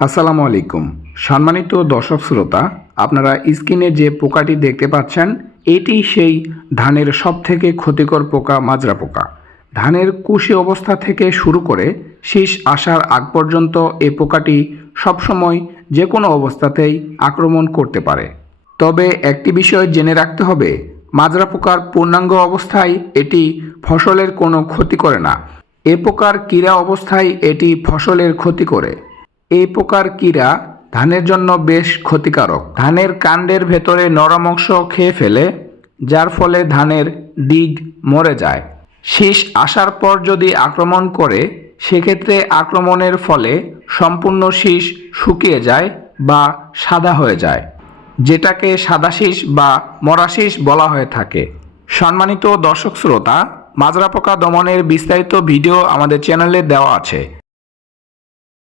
আসসালামু আলাইকুম। সম্মানিত দর্শক শ্রোতা, আপনারা স্ক্রিনে যে পোকাটি দেখতে পাচ্ছেন, এটি সেই ধানের সবথেকে ক্ষতিকর পোকা মাজরা পোকা। ধানের কুশি অবস্থা থেকে শুরু করে শীষ আসার আগ পর্যন্ত এ পোকাটি সবসময় যে কোনো অবস্থাতেই আক্রমণ করতে পারে। তবে একটি বিষয় জেনে রাখতে হবে, মাজরা পোকার পূর্ণাঙ্গ অবস্থায় এটি ফসলের কোনো ক্ষতি করে না। এ পোকার কীরা অবস্থায় এটি ফসলের ক্ষতি করে। এই প্রকার কীরা ধানের জন্য বেশ ক্ষতিকারক। ধানের কাণ্ডের ভেতরে নরম অংশ খেয়ে ফেলে, যার ফলে ধানের ডিগ মরে যায়। শীষ আসার পর যদি আক্রমণ করে, সেক্ষেত্রে আক্রমণের ফলে সম্পূর্ণ শীষ শুকিয়ে যায় বা সাদা হয়ে যায়, যেটাকে সাদা শীষ বা মরা শীষ বলা হয়ে থাকে। সম্মানিত দর্শক শ্রোতা, মাজরা পোকা দমনের বিস্তারিত ভিডিও আমাদের চ্যানেলে দেওয়া আছে।